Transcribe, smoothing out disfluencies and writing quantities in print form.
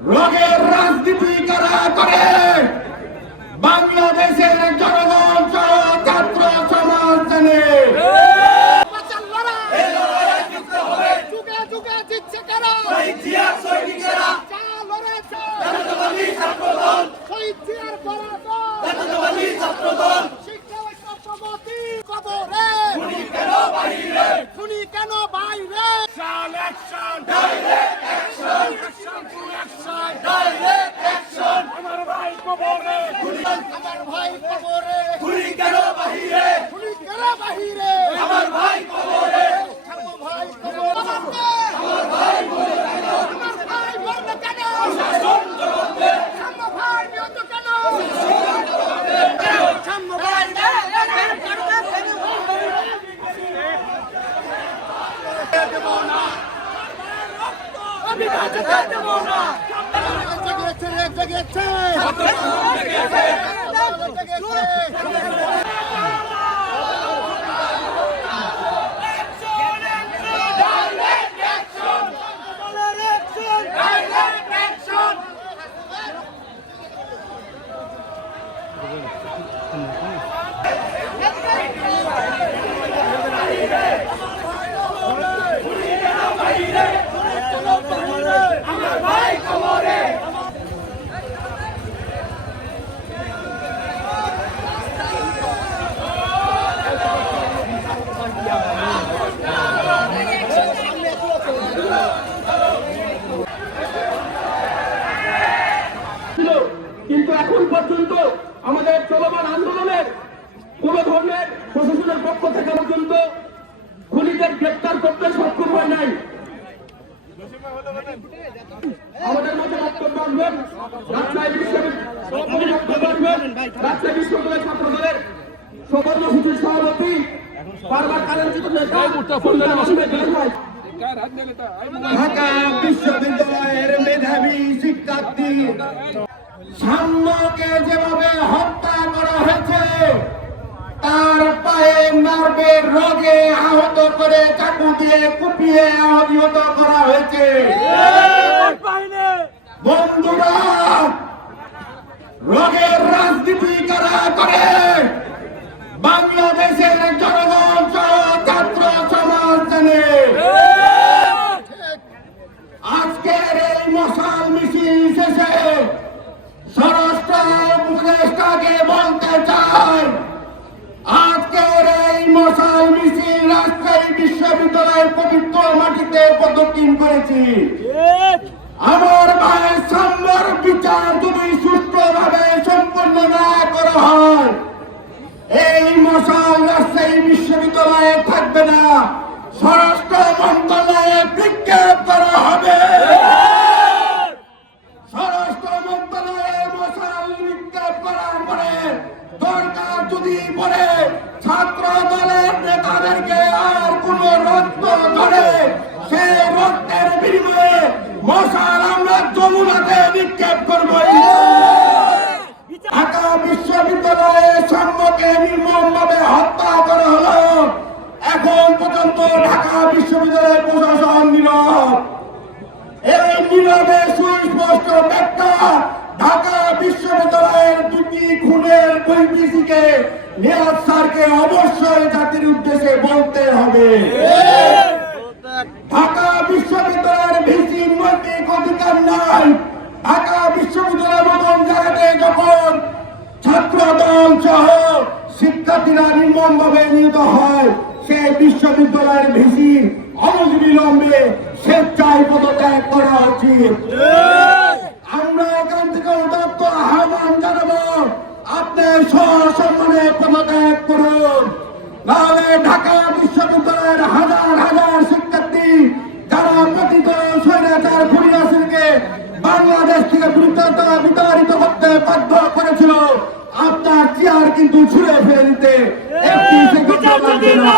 রোগের রাজনীতি কারা করে? বাংলাদেশের জনগণ সহ ছাত্র সমাজ জানে। আমার ভাই কবরে, খুনি কেন বাহিরে, খুনি কেন বাহিরে, আমার ভাই কবরে, আমার ভাই কবরে, আমার ভাই মরবে কেন, আমার ভাই মরবে কেন, শাসন করবে, আমার ভাই নিহত কেন, শাসন করবে, আমার ভাই দেব না, আমি বাঁচতে দেব না। জেগেছে আমার ভাই কবরে। কিন্তু এখন পর্যন্ত আমাদের চলমান আন্দোলনের কোন ধরনের প্রশাসনের পক্ষ থেকে পর্যন্ত খুনিদের গ্রেপ্তার করতে সক্ষম হয় নাই। আমাদের মধ্যে বক্তব্য রাখবেন রাজশাহী বিশ্ববিদ্যালয় ছাত্র দলের কর্মসূচির সভাপতি বারবার কালেঞ্চিত নেতা ঢাকা বিশ্ববিদ্যালয়ের মেধাবী শিক্ষার্থী সাম্যকে যেভাবে হত্যা করা হয়েছে, তার পায়ে নার্ভের রোগে আহত করে চাকু দিয়ে কুপিয়ে আহত করা হয়েছে। বন্ধুরা, রোগের রাজনীতি কারা করে? বাংলাদেশের জনগণ সহ ছাত্র সমাজ জানে। আজকের এই মশাল মিছিল শেষে স্বরাষ্ট্র উপদেষ্টাকে বলতে চাই, আজকের এই মশাল মিছিল রাজশাহী বিশ্ববিদ্যালয়ের পবিত্র মাটিতে প্রদক্ষিণ করেছি। আমার ভাইয়ের সাম্যর বিচার যদি সুষ্ঠুভাবে সম্পন্ন না করা হয়, এই মশাল রাজশাহী বিশ্ববিদ্যালয়ে থাকবে না, স্বরাষ্ট্র মন্ত্রণালয়ে বিজ্ঞাপ করা হবে। স্বরাষ্ট্র মন্ত্রণালয়ে মশাল বিজ্ঞাপ করার পরে দরকার যদি পড়ে ছাত্র দলের নেতাদেরকে আর কোন রক্ত ধরে সেই রক্তের বিনিময়ে মশাল আমরা যমুনাতে নিক্ষেপ করব। ঢাকা বিশ্ববিদ্যালয়ে সাম্যকে নির্মমভাবে হত্যা করা হলো। এখন পর্যন্ত ঢাকা বিশ্ববিদ্যালয়ের প্রশাসন নীরব। এই নীরবে সুস্পষ্ট ব্যাখ্যা ঢাকা বিশ্ববিদ্যালয়ের দুটি খুনের পরিপ্রেক্ষিতে নিয়াজ স্যারকে অবশ্যই জাতির উদ্দেশ্যে বলতে হবে। ঢাকা বিশ্ববিদ্যালয়ের ভিসি নৈতিক অধিকার নাই। ঢাকা বিশ্ববিদ্যালয়ের মতন জায়গাতে যখন ছাত্র দল সহ শিক্ষার্থীরা নির্মমভাবে নিহত হয়, সেই বিশ্ববিদ্যালয়ের ভিসি অনবিলম্বে স্বেচ্ছায় পদত্যাগ করা উচিত। আমরা এখান থেকে উদাত্ত আহ্বান জানাবো, আপনি সসম্মানে পদত্যাগ করুন, নাহলে ঢাকা বিশ্ববিদ্যালয়ের হাজার হাজার শিক্ষার্থী যারা পতিত স্বৈরাচার খুনি হাসিনাকে বাংলাদেশ থেকে বিতাড়িত করতে বাধ্য করেছিল, আপনার চেয়ার কিন্তু ছুঁড়ে ফেলে দিতে একটি সেকেন্ড লাগবে না।